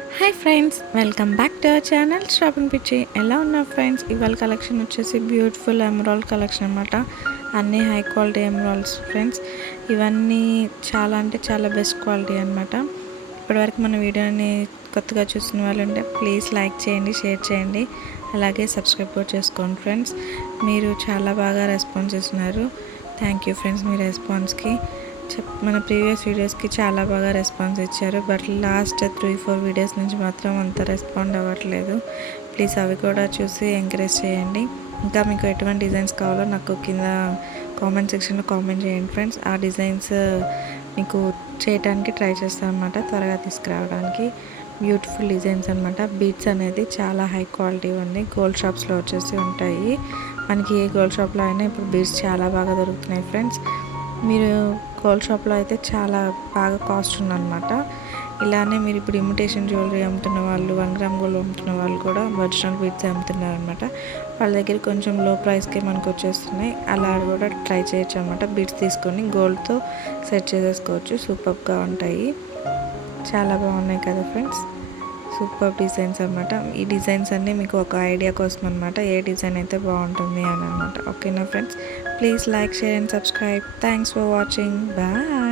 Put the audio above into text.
Hi friends, welcome back to our channel shopping పిచ్చి. ఎలా ఉన్నారు ఫ్రెండ్స్? ఇవాళ కలెక్షన్ వచ్చేసి బ్యూటిఫుల్ ఎమరాల్డ్ కలెక్షన్ అనమాట. అన్నీ హై క్వాలిటీ ఎమరాల్డ్స్ ఫ్రెండ్స్. ఇవన్నీ చాలా అంటే చాలా బెస్ట్ క్వాలిటీ అనమాట. ఇప్పటివరకు మన వీడియోని కొత్తగా చూస్తున్న వాళ్ళు ఉంటే ప్లీజ్ లైక్ చేయండి, షేర్ చేయండి, అలాగే సబ్స్క్రైబ్ కూడా చేసుకోండి ఫ్రెండ్స్. మీరు చాలా బాగా రెస్పాన్స్ ఇస్తున్నారు. థ్యాంక్ యూ ఫ్రెండ్స్ మీ రెస్పాన్స్కి. మన ప్రీవియస్ వీడియోస్కి చాలా బాగా రెస్పాన్స్ ఇచ్చారు, బట్ లాస్ట్ 3-4 వీడియోస్ నుంచి మాత్రం అంత రెస్పాండ్ అవ్వట్లేదు. ప్లీజ్ అవి కూడా చూసి ఎంకరేజ్ చేయండి. ఇంకా మీకు ఎటువంటి డిజైన్స్ కావాలో నాకు కింద కామెంట్ సెక్షన్లో కామెంట్ చేయండి ఫ్రెండ్స్. ఆ డిజైన్స్ మీకు చేయడానికి ట్రై చేస్తాను అనమాట, త్వరగా తీసుకురావడానికి. బ్యూటిఫుల్ డిజైన్స్ అనమాట. బీడ్స్ అనేది చాలా హై క్వాలిటీ ఉంది. గోల్డ్ షాప్స్లో వచ్చేసి ఉంటాయి. మనకి ఏ గోల్డ్ షాప్లో అయినా ఇప్పుడు బీడ్స్ చాలా బాగా దొరుకుతున్నాయి ఫ్రెండ్స్. మీరు గోల్డ్ షాప్లో అయితే చాలా బాగా కాస్ట్ ఉందన్నమాట. ఇలానే మీరు ఇప్పుడు ఇమిటేషన్ జ్యువెలరీ అమ్ముతున్న వాళ్ళు, 1 గ్రామ్ గోల్డ్ అమ్ముతున్న వాళ్ళు కూడా ఒరిజినల్ బీడ్స్ అమ్ముతున్నారు అనమాట. వాళ్ళ దగ్గర కొంచెం లో ప్రైస్కే మనకు వచ్చేస్తున్నాయి. అలా కూడా ట్రై చేయొచ్చు అనమాట. బీడ్స్ తీసుకొని గోల్డ్తో సెట్ చేసేసుకోవచ్చు. సూపర్గా ఉంటాయి, చాలా బాగున్నాయి కదా ఫ్రెండ్స్. సూపర్ డిజైన్స్ అనమాట. ఈ డిజైన్స్ అన్నీ మీకు ఒక ఐడియా కోసం అనమాట, ఏ డిజైన్ అయితే బాగుంటుంది అని అనమాట. ఓకేనా friends? Please like, share and subscribe. Thanks for watching. Bye.